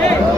Hey!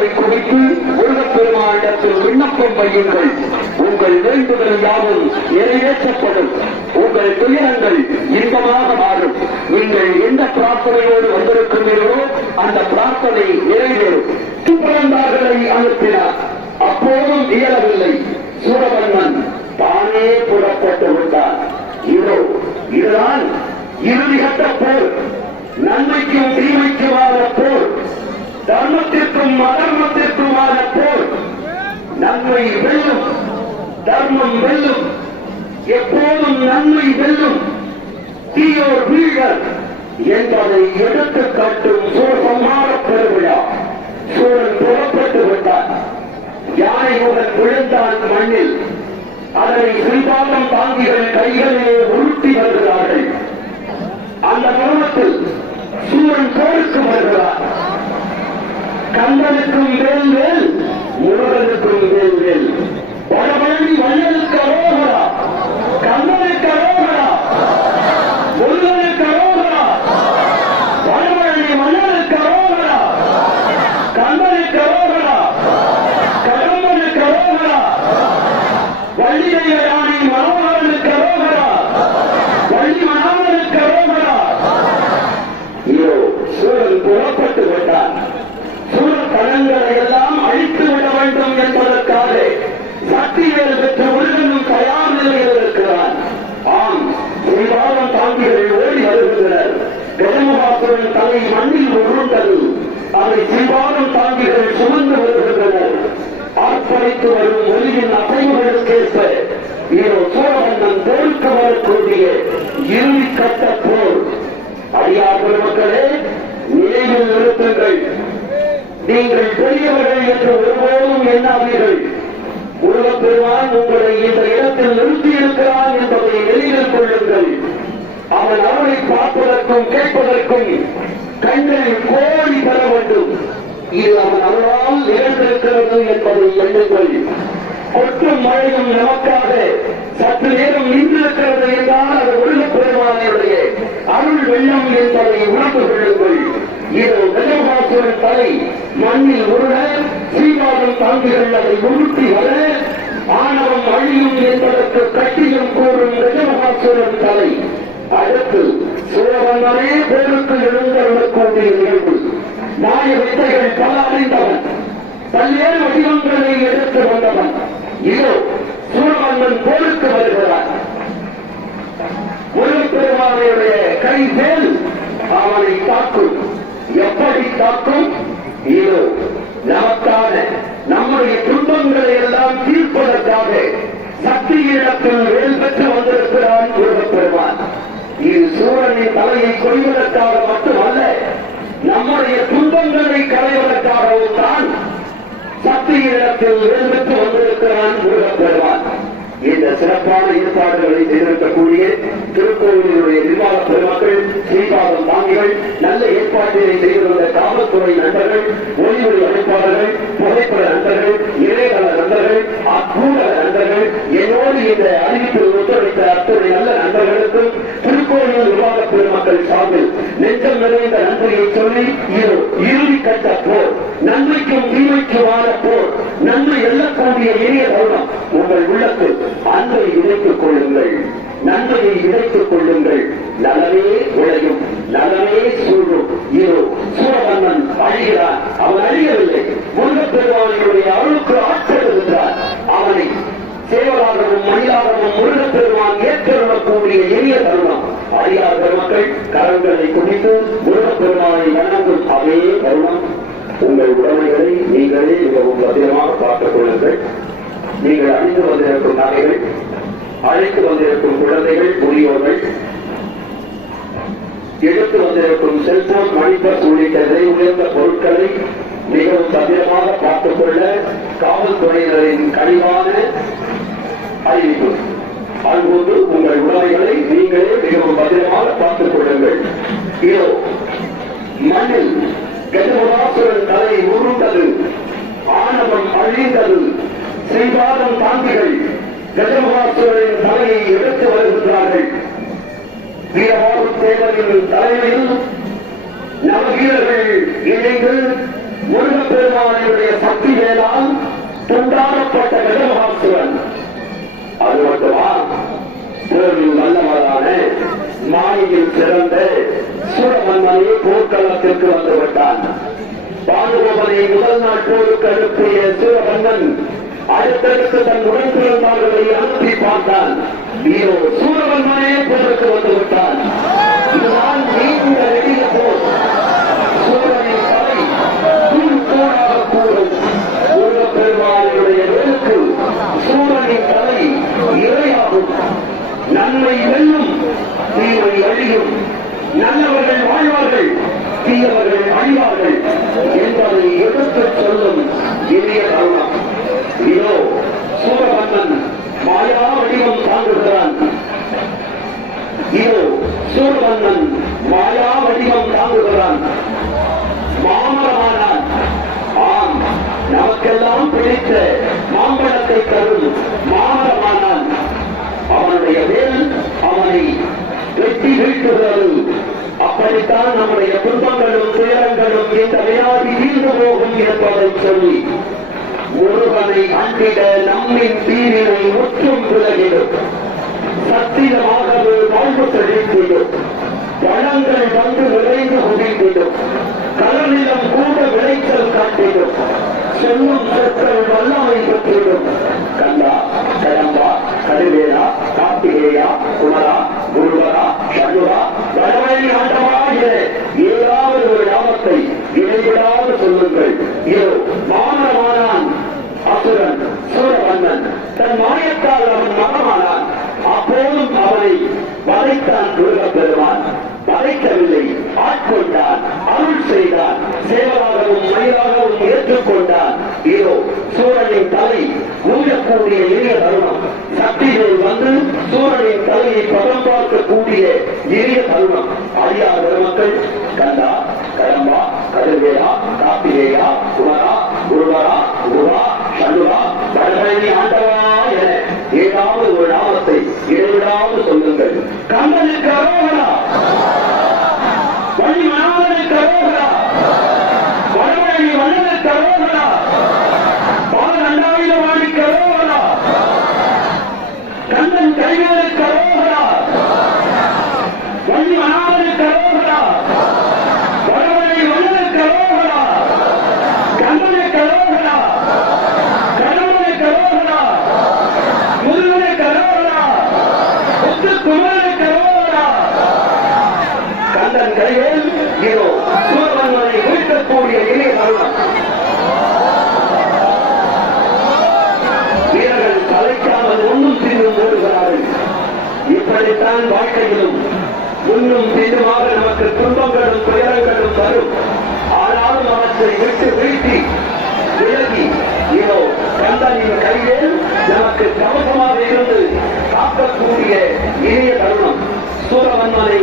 கரங்களை குவித்து முருகப் பெருமானிடத்தில் விண்ணப்பம் வையுங்கள். உங்கள் வேண்டுதல் யாவும் நிறைவேற்றப்படும். உங்கள் துயரங்கள் இன்பமாக மாறும். நீங்கள் எந்த பிரார்த்தனையோடு வந்திருக்கிறீர்களோ அந்த பிரார்த்தனை நிறைவேறும். சுப்பிரந்தார்களை அனுப்பினார். அப்போதும் இயலவில்லை. சூரபன்மன் தானே புறப்பட்டு விட்டார் இதோ இதுதான் இறுதிகட்ட போர். நன்மைக்கும் தீமைக்குமான போர். தர்மத்திற்கும் அதர்மத்திற்குமான போர் நன்மை வெல்லும் தர்மம் வெல்லும் எப்போதும் நன்மை வெல்லும். தீயோர் வீழர் என்பதை எடுத்து காட்டும் சூரசம்ஹார பெருவிழா சூரன் புறப்பட்டு விட்டார் யானையுடன் விழுந்தான் மண்ணில். அதனை சிறுபாலம் தாங்கிகள் கைகளிலே உருட்டி வருகிறார்கள். அந்த தருணத்தில் சூரன் போருக்கு வருகிறார் அவர்கள் தலை மண்ணில் உருண்டது அதை ஸ்ரீபாலம் தாங்கிகள் சுமந்து வருகின்றனர். ஆர்ப்பரித்து வரும் ஒலியின் அசைவுகளுக்கேற்ப இதோ சூழவண்ணன் போருக்கு வரக்கூடிய இறுதி கட்ட போர். அடியார் பெருமக்களே நினைவில் நிறுத்துங்கள். நீங்கள் பெரியவர்கள் என்று ஒருபோதும் எண்ணாதீர்கள். உலகப் பெருமான் உங்களை இந்த இடத்தில் நிறுத்தியிருக்கிறான் என்பதை நினைவில் கொள்ளுங்கள். அவன் அருளை பார்ப்பதற்கும் கேட்பதற்கும் கண்களில் கோடி பெற வேண்டும். இது அவன் அருளால் நிகழ்ந்திருக்கிறது என்பதை எண்ணுங்கள். கொட்டும் மழையும் நமக்காக சற்று நேரம் நின்றிருக்கிறது என்றால் அது முருகப் பெருமானுடைய அருள் வெள்ளம் என்பதை உணர்ந்து கொள்ளுங்கள். இதோ கஜபாசுரன் தலை மண்ணில் உருள சீவாதம் தாங்கிகள் அதை உருட்டி வர ஆணவம் அழியும் என்பதற்கு கட்டியம் கூறும் கஜமகாசுரன் தலை. அடுத்து சூழவனே போருக்கு எழுந்தருளக்கூடிய நிகழ்வு நாய வித்தைகள் பல அறிந்தவன். பல்வேறு வடிவங்களை எடுத்து வந்தவன். இதோ சூழவண்ணன் போருக்கு வருகிறார். முருகப்பெருமானுடைய கை மேல் அவனை தாக்கும். எப்படி தாக்கும்? இதோ நமக்கான நம்முடைய துன்பங்களை எல்லாம் தீர்ப்பதற்காக சக்தியிடத்தில் வேல் பெற்று வந்திருக்கிறான் முருகப்பெருமான். இது சூழலின் தலையை கொள்வதற்காக மட்டுமல்ல நம்முடைய துன்பங்களை களைவதற்காகவும் தான் சத்தியிடத்தில் வேல் வந்திருக்கிறான் முருகப்பெருமான் இந்த சிறப்பான ஏற்பாடுகளை செய்திருக்கக்கூடிய திருக்கோவிலுடைய நிர்வாக பெருமக்கள் ஸ்ரீபாதம் தாங்கிகள் நல்ல ஏற்பாட்டினை செய்திருந்த காவல்துறை நண்பர்கள் ஒளிமொழி அமைப்பாளர்கள் புகைப்பட நண்பர்கள் இணையதள நண்பர்கள் அக்கூட நண்பர்கள் என்னோடு இந்த அறிவிப்பில் ஒத்துழைத்த அத்துறை நல்ல நண்பர்களுக்கும் நிர்வாக சார்பில் நெஞ்சம் நிறைந்த நன்றியை சொல்லி இது இறுதி கட்ட போர். நன்மைக்கும் தீமைக்குமான போர். நன்மை எல்லக்கூடிய இனிய தருணம். உங்கள் உள்ளத்தில் அன்பை இணைத்துக் கொள்ளுங்கள். நன்மையை இணைத்துக் கொள்ளுங்கள். நலமே உழையும். நலமே சூழும். இதோ சூரமன்னன் அழிகிறான் அவன் அழியவில்லை. முருகப்பெருமானுடைய அருளுக்கு ஆற்றல் இருக்கிறார் அவனை சேவலாகவும் மணியாகவும் முருகப்பெருமான் ஏற்றக்கூடிய எளிய தருணம். அடியார் பெருமக்கள் கரங்களை குடித்து முருகப்பெருமானை வணங்கும் அதே தருணம். உங்கள் உடமைகளை நீங்களே மிகவும் பத்திரமாக பார்த்துக் கொள்ளுங்கள். நீங்கள் அணிந்து வந்திருக்கும் நகைகள் அழைத்து வந்திருக்கும் குழந்தைகள் முதியோர்கள் எடுத்து வந்திருக்கும் செல்போன் மணிப்பர்ஸ் உள்ளிட்ட விலை உயர்ந்த பொருட்களை மிகவும் பத்திரமாக பார்த்துக் கொள்ள காவல்துறையினரின் கனிவான அறிவிப்பு. அதுபோன்று உங்கள் உடமைகளை நீங்களே கஜமுகாசுரனின் தலையை எடுத்து வருகின்றார்கள் வீரபாபு தேவரின் தலைமையில் நவவீரர்கள் இணைந்து முருகப்பெருமானுடைய சக்தி வேளாண் துண்டாடப்பட்ட கஜமுகாசுரன். அது மட்டுமா? போரில் வல்லவரான மானியில் சிறந்த சூரமன்மனே போர்க்களத்திற்கு வந்துவிட்டான் விட்டான். முதல் நாள் போருக்கு அனுப்பிய சூரமன்னன் அடுத்த பார்த்தால் நீரோ சூரபன்மனே போருக்கு வந்து விட்டான். இதுதான் நீண்ட நெடிய போர். சூரனின் தலை தூள் தூளாக கூறும் முருகப்பெருமானுடைய வேலுக்கு சூரனின் தலை இரையாகும் நன்மை வெல்லும் வீழ்த்துகிறது அப்படித்தான் நம்முடைய துன்பங்களும் துயரங்களும் இந்த வினாடி தீர்ந்து போகும் என்பதை சொல்லி ஒருவனை அண்டிட நம்மின் தீவி சேவலாகவும் மயிலாகவும் ஏற்றுக்கொண்டார். இதோ சூரனின் தலை ஊழக்கூடிய எளிய தருணம். சக்திகள் வந்து சூரனின் தலையை பதம் பார்க்கக்கூடிய எளிய தருணம். அழியா பெருமக்கள் கண்டா கடம்பா கதிர்வேலா காப்பிலேயா குமரா குருவரா குருவா சண்முகா வடபழனி ஆண்டவா என ஏதாவது ஒரு நாமத்தை இடைவிடாமல் சொல்லுங்கள். கண்ணனுக்கு இருக்கக்கூடிய இளைய தருணம் வீரர்கள் தலைக்காமல் ஒன்றும் பின்னும் ஓடுகிறார்கள். இப்படித்தான் வாழ்க்கையிலும் முன்னும் பின்னுமாக நமக்கு துன்பங்களும் துயரங்களும் வரும். ஆனாலும் அவற்றை விட்டு வீழ்த்தி விலகி இதோ கந்தனின் கையில் நமக்கு கவசமாக இருந்து காக்கக்கூடிய இளைய தருணம். சூரவன்மனை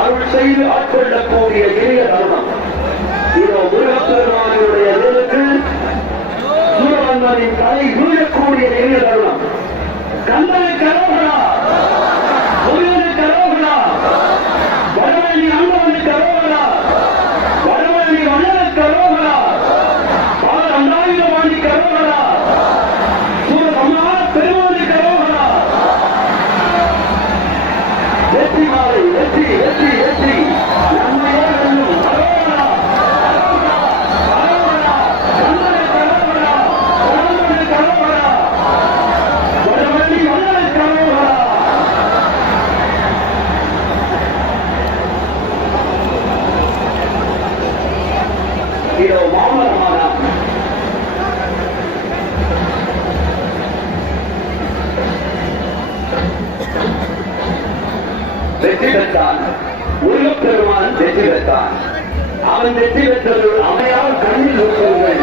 அருள் செய்து ஆட்கொள்ளக்கூடிய இளைய தருணம். தலை வீழக்கூடிய தருணம் கரோகரா. வெற்றி பெற்றான் முருகப்பெருமான் வெற்றி பெற்றான். அவன் வெற்றி பெற்றது அமையால் கண்ணில் நோக்குங்கள்.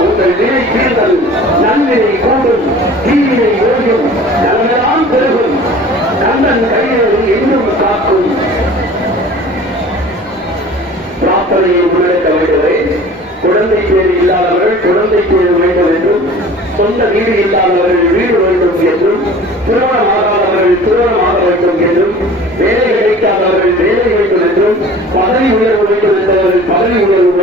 உங்கள் வினை தீர்தல் நன்வினை கூடும். தீவினை ஓடும். நலமெல்லாம் பெருகும். கண்ணன் கையில் என்றும் காக்கும். பிரார்த்தனையை முன்னெடுக்க வேண்டுமே. குழந்தை பேர் இல்லாதவர்கள் குழந்தை பேர் வேண்டும் என்றும் சொந்த வீடு இல்லாதவர்கள் வீடு வேண்டும் என்றும் திருமணம் ஆகாதவர்கள் திருமணம் ஆக வேண்டும் என்றும் வேலை கிடைக்காதவர்கள் வேலை வேண்டும் என்றும் பதவி உயர்வு வேண்டும் என்றவர்கள் பதவி உயர்வு